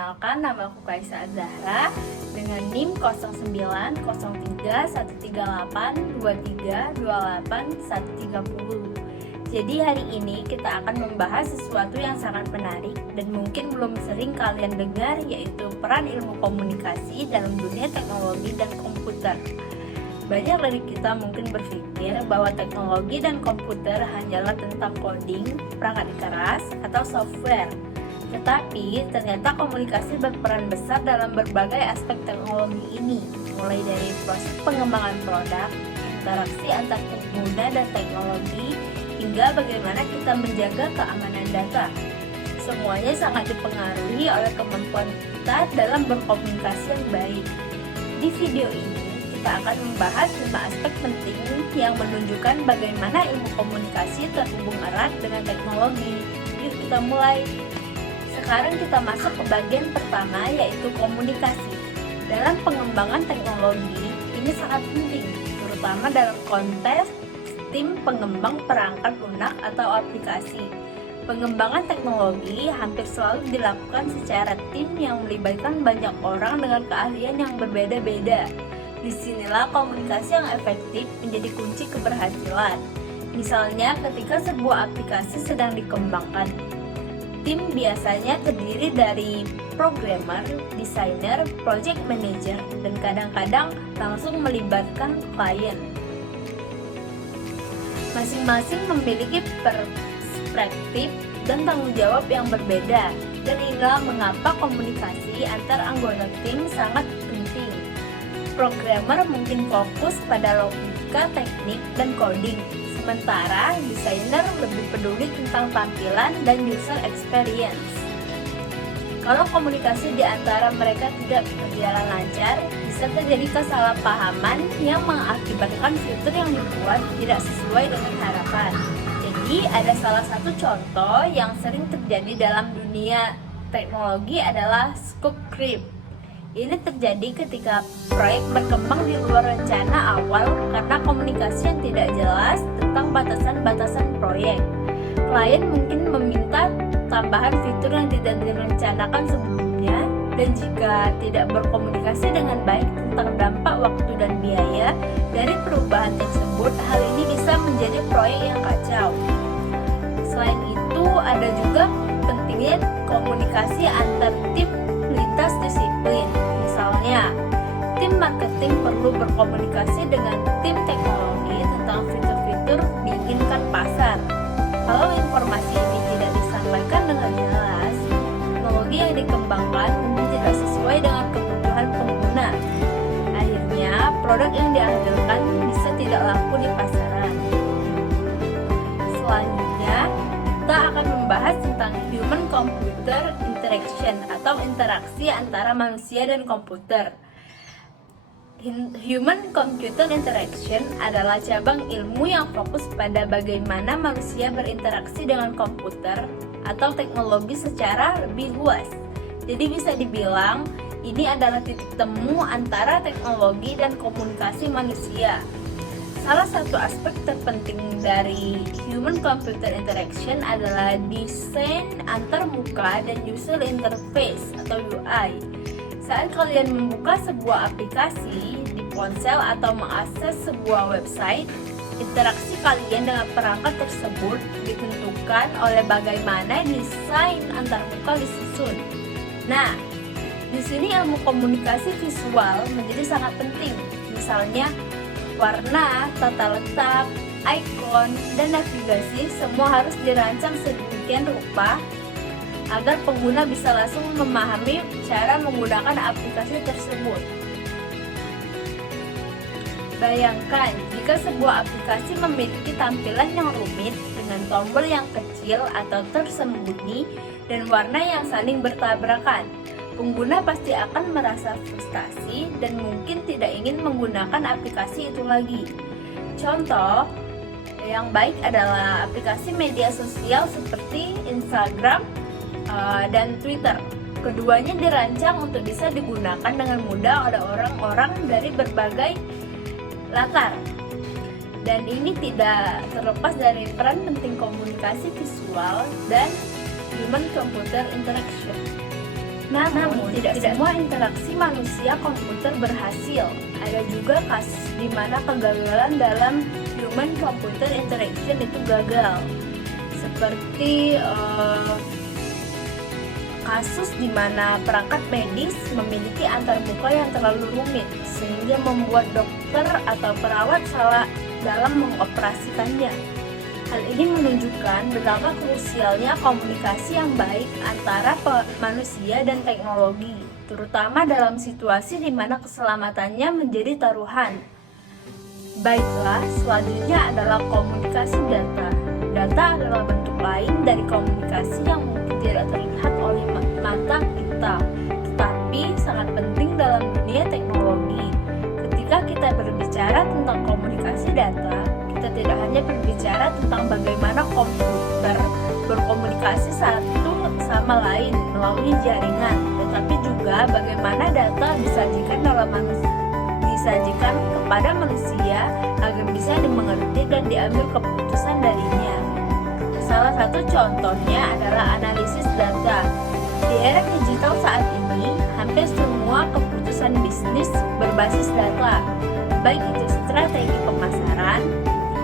Perkenalkan, nama aku Kaisa Azahra dengan NIM 0903382328 Jadi hari ini kita akan membahas sesuatu yang sangat menarik dan mungkin belum sering kalian dengar, yaitu peran ilmu komunikasi dalam dunia teknologi dan komputer. Banyak dari kita mungkin berpikir bahwa teknologi dan komputer hanyalah tentang coding, perangkat keras, atau software. Tetapi ternyata komunikasi berperan besar dalam berbagai aspek teknologi ini, mulai dari proses pengembangan produk, interaksi antar pengguna dan teknologi, hingga bagaimana kita menjaga keamanan data. Semuanya sangat dipengaruhi oleh kemampuan kita dalam berkomunikasi yang baik. Di video ini, kita akan membahas 5 aspek penting yang menunjukkan bagaimana ilmu komunikasi terhubung erat dengan teknologi. Yuk kita mulai. Sekarang kita masuk ke bagian pertama, yaitu komunikasi. Dalam pengembangan teknologi, ini sangat penting, terutama dalam konteks tim pengembang perangkat lunak atau aplikasi. Pengembangan teknologi hampir selalu dilakukan secara tim yang melibatkan banyak orang dengan keahlian yang berbeda-beda. Disinilah komunikasi yang efektif menjadi kunci keberhasilan. Misalnya ketika sebuah aplikasi sedang dikembangkan, tim biasanya terdiri dari programmer, desainer, project manager, dan kadang-kadang langsung melibatkan klien. Masing-masing memiliki perspektif dan tanggung jawab yang berbeda, dan inilah mengapa komunikasi antar anggota tim sangat penting. Programmer mungkin fokus pada logika, teknik, dan coding, sementara desainer lebih peduli tentang tampilan dan user experience. Kalau komunikasi di antara mereka tidak berjalan lancar, bisa terjadi kesalahpahaman yang mengakibatkan fitur yang dibuat tidak sesuai dengan harapan. Jadi ada salah satu contoh yang sering terjadi dalam dunia teknologi adalah scope creep. Ini terjadi ketika proyek berkembang di luar rencana awal karena komunikasi yang tidak jelas tentang batasan-batasan proyek. Klien mungkin meminta tambahan fitur yang tidak direncanakan sebelumnya, dan jika tidak berkomunikasi dengan baik tentang dampak waktu dan biaya dari perubahan tersebut, hal ini bisa menjadi proyek yang kacau. Selain itu, ada juga pentingnya komunikasi antar tim lintas disiplin. Misalnya, tim marketing perlu berkomunikasi dengan tim teknologi tentang fitur-fitur diinginkan pasar. Kalau informasi ini tidak disampaikan dengan jelas, teknologi yang dikembangkan mungkin tidak sesuai dengan kebutuhan pengguna. Akhirnya, produk yang dihasilkan bisa tidak laku di pasaran. Selanjutnya, kita akan membahas tentang human-computer interaction atau interaksi antara manusia dan komputer. Human-computer interaction adalah cabang ilmu yang fokus pada bagaimana manusia berinteraksi dengan komputer atau teknologi secara lebih luas. Jadi bisa dibilang ini adalah titik temu antara teknologi dan komunikasi manusia. Salah satu aspek terpenting dari human-computer interaction adalah desain antarmuka dan user interface atau UI. Saat kalian membuka sebuah aplikasi di ponsel atau mengakses sebuah website, interaksi kalian dengan perangkat tersebut ditentukan oleh bagaimana desain antarmuka disusun. Nah, di sini ilmu komunikasi visual menjadi sangat penting. Misalnya, warna, tata letak, ikon, dan navigasi semua harus dirancang sedemikian rupa agar pengguna bisa langsung memahami cara menggunakan aplikasi tersebut. Bayangkan jika sebuah aplikasi memiliki tampilan yang rumit dengan tombol yang kecil atau tersembunyi dan warna yang saling bertabrakan. Pengguna pasti akan merasa frustasi dan mungkin tidak ingin menggunakan aplikasi itu lagi. Contoh yang baik adalah aplikasi media sosial seperti Instagram dan Twitter. Keduanya dirancang untuk bisa digunakan dengan mudah oleh orang-orang dari berbagai latar. Dan ini tidak terlepas dari peran penting komunikasi visual dan human computer interaction. Namun, tidak semua interaksi manusia komputer berhasil. Ada juga kasus di mana kegagalan dalam human computer interaction itu gagal. Seperti kasus di mana perangkat medis memiliki antarmuka yang terlalu rumit sehingga membuat dokter atau perawat salah dalam mengoperasikannya. Hal ini menunjukkan betapa krusialnya komunikasi yang baik antara manusia dan teknologi, terutama dalam situasi di mana keselamatannya menjadi taruhan. Baiklah, selanjutnya adalah komunikasi data. Data adalah bentuk lain dari komunikasi yang mungkin tidak terlihat oleh mata kita, tetapi sangat penting dalam dunia teknologi. Ketika kita berbicara tentang komunikasi data, kita tidak hanya berbicara tentang bagaimana komputer berkomunikasi satu sama lain melalui jaringan, tetapi juga bagaimana data disajikan kepada manusia agar bisa dimengerti dan diambil keputusan darinya. Salah satu contohnya adalah analisis data. Di era digital saat ini, hampir semua keputusan bisnis berbasis data, baik itu strategi pemasaran,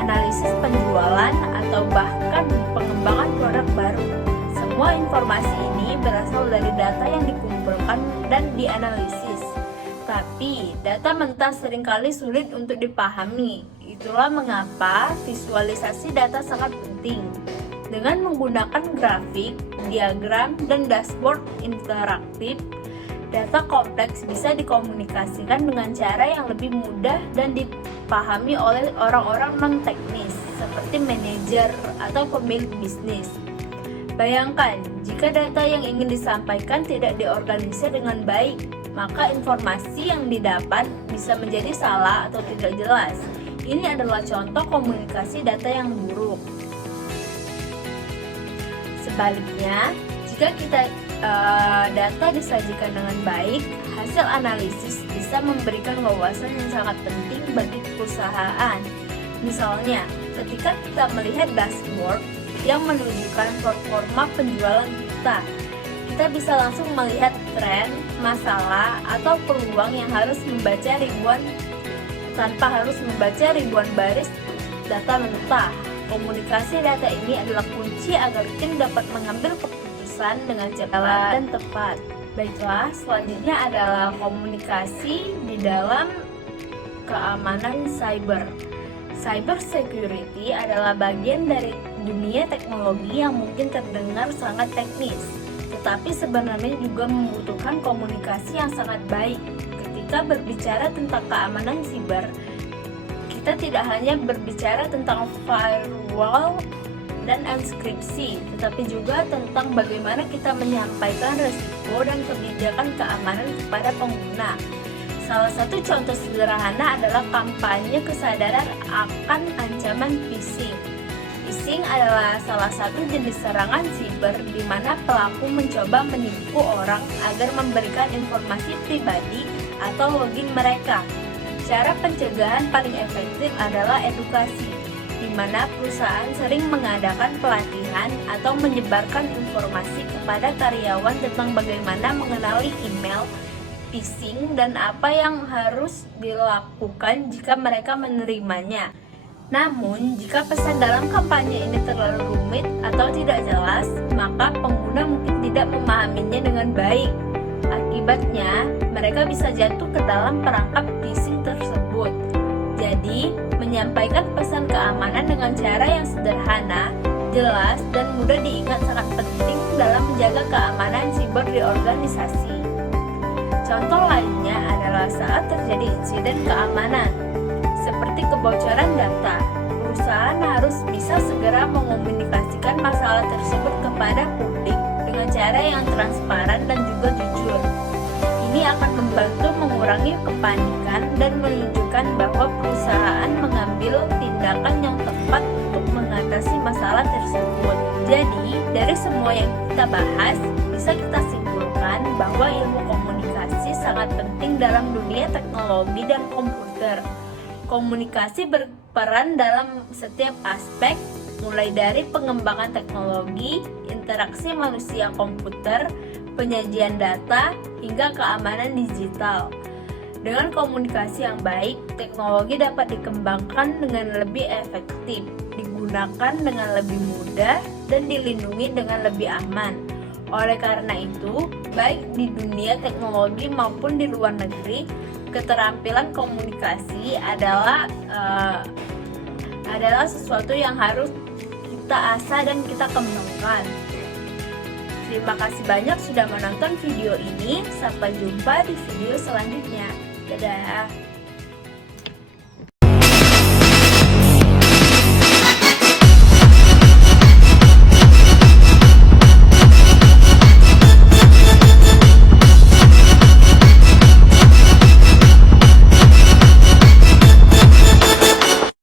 analisis penjualan, atau bahkan pengembangan produk baru. Semua informasi ini berasal dari data yang dikumpulkan dan dianalisis. Tapi, data mentah seringkali sulit untuk dipahami. Itulah mengapa visualisasi data sangat penting. Dengan menggunakan grafik, diagram, dan dashboard interaktif, data kompleks bisa dikomunikasikan dengan cara yang lebih mudah dan dipahami oleh orang-orang non-teknis, seperti manajer atau pemilik bisnis. Bayangkan, jika data yang ingin disampaikan tidak diorganisir dengan baik, maka informasi yang didapat bisa menjadi salah atau tidak jelas. Ini adalah contoh komunikasi data yang buruk. Sebaliknya, jika data disajikan dengan baik, hasil analisis bisa memberikan wawasan yang sangat penting bagi perusahaan. Misalnya, ketika kita melihat dashboard yang menunjukkan performa penjualan kita bisa langsung melihat tren, masalah, atau peluang yang tanpa harus membaca ribuan baris data mentah. Komunikasi data ini adalah kunci agar tim dapat mengambil keputusan dengan cepat dan tepat. Baiklah, selanjutnya adalah komunikasi di dalam keamanan cyber. Cyber security adalah bagian dari dunia teknologi yang mungkin terdengar sangat teknis, tetapi sebenarnya juga membutuhkan komunikasi yang sangat baik. Ketika berbicara tentang keamanan siber, kita tidak hanya berbicara tentang firewall dan enkripsi, tetapi juga tentang bagaimana kita menyampaikan risiko dan kebijakan keamanan kepada pengguna. Salah satu contoh sederhana adalah kampanye kesadaran akan ancaman phishing. Phishing adalah salah satu jenis serangan siber di mana pelaku mencoba menipu orang agar memberikan informasi pribadi atau login mereka. Cara pencegahan paling efektif adalah edukasi, di mana perusahaan sering mengadakan pelatihan atau menyebarkan informasi kepada karyawan tentang bagaimana mengenali email phishing dan apa yang harus dilakukan jika mereka menerimanya. Namun, jika pesan dalam kampanye ini terlalu rumit atau tidak jelas, maka pengguna mungkin tidak memahaminya dengan baik. Akibatnya, mereka bisa jatuh ke dalam perangkap phishing tersebut. Jadi, menyampaikan pesan keamanan dengan cara yang sederhana, jelas, dan mudah diingat sangat penting dalam menjaga keamanan siber di organisasi. Contoh lainnya adalah saat terjadi insiden keamanan, seperti kebocoran data. Perusahaan harus bisa segera mengomunikasikan masalah tersebut kepada publik dengan cara yang transparan dan juga jujur. Ini akan membantu mengurangi kepanikan dan menunjukkan bahwa perusahaan mengambil tindakan yang tepat untuk mengatasi masalah tersebut. Jadi, dari semua yang kita bahas, bisa kita simpulkan bahwa ilmu komunikasi sangat penting dalam dunia teknologi dan komputer. Komunikasi berperan dalam setiap aspek, mulai dari pengembangan teknologi, interaksi manusia komputer, penyajian data, hingga keamanan digital. Dengan komunikasi yang baik, teknologi dapat dikembangkan dengan lebih efektif, digunakan dengan lebih mudah, dan dilindungi dengan lebih aman. Oleh karena itu, baik di dunia teknologi maupun di luar negeri, keterampilan komunikasi adalah sesuatu yang harus kita asah dan kita kembangkan. Terima kasih banyak sudah menonton video ini. Sampai jumpa di video selanjutnya. Dadah.